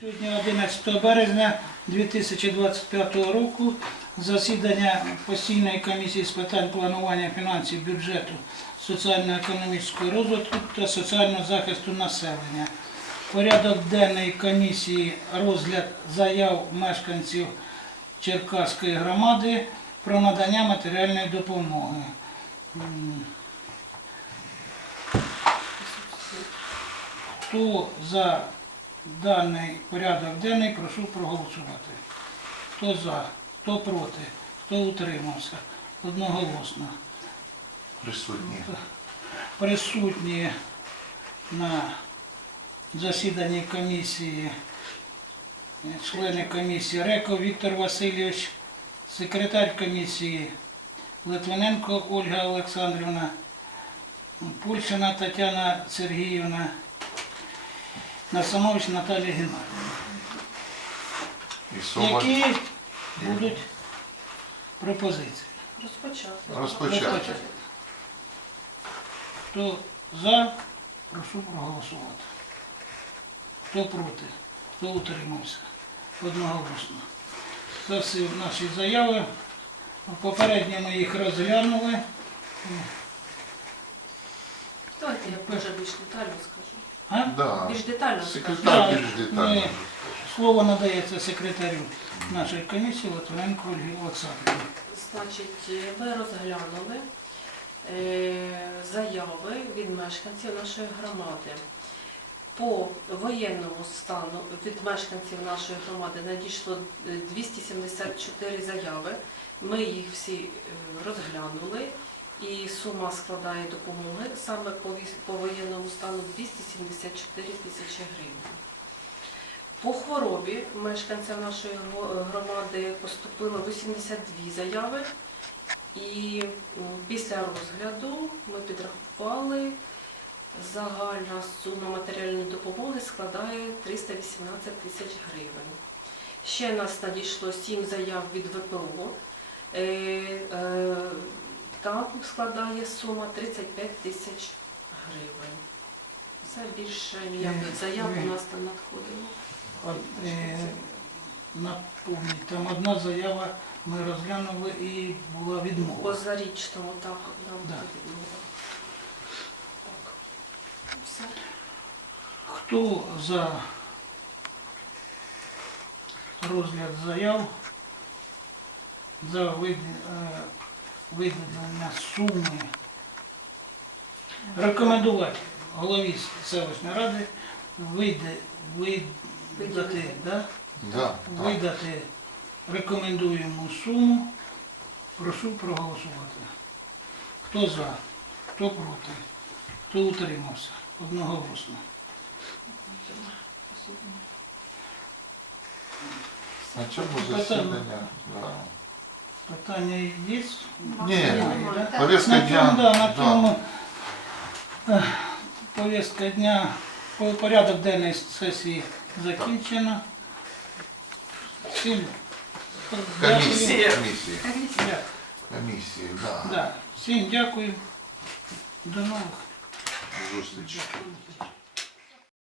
Сьогодні 11 березня 2025 року засідання постійної комісії з питань планування фінансів, бюджету, соціально-економічного розвитку та соціального захисту населення. Порядок денний комісії розгляд заяв мешканців Черкаської громади про надання матеріальної допомоги. Хто за даний порядок денний, прошу проголосувати. Хто за, хто проти, хто утримався. Одноголосно. Присутні. Присутні на засіданні комісії члени комісії Реков Віктор Васильович, секретар комісії Литвиненко Ольга Олександрівна, Пульшина Тетяна Сергіївна, Насанович Наталія. І Які будуть пропозиції? Розпочати. розпочати. Хто за, прошу проголосувати. Хто проти, хто утримався. Одноголосно. Це всі наші заяви. Попередньо ми їх розглянули. Давайте я може більш детально скажу. А? Да. Більш детально скажу. Секретар більш детально. ми- Слово надається секретарю нашої комісії Литвиненко Ольгі Олександрівні. Значить, ми розглянули е, заяви від мешканців нашої громади. По воєнному стану від мешканців нашої громади надійшло е, 274 заяви. Ми їх всі е, розглянули, і сума складає допомоги саме по, воєнному стану 274 тисячі гривень. По хворобі мешканцям нашої громади поступило 82 заяви, і після розгляду ми підрахували, загальна сума матеріальної допомоги складає 318 тисяч гривень. Ще нас надійшло 7 заяв від ВПО. Е, е, Там складає сума 35 тисяч гривень. Це більше ніяких заяв у нас там надходило. Е, там одна заява ми розглянули і була відмова. По зарічному так нам Да. відмова. Так. Все. Хто за розгляд заяв за е, виділення суми рекомендувати голові селищної ради види- видати, да? Да, видати рекомендуємо суму. Прошу проголосувати. Хто за, хто проти, хто утримався? Одноголосно. На Питання. засідання. Да. Питання є? Ні, повістка На дня. цьому, да, на да. цьому е, повістка дня, по- порядок денний сесії закінчено. Всім дякую. Комісії. Комісії. Дякую. Комісії, да. Да. Всім дякую. До нових зустрічей.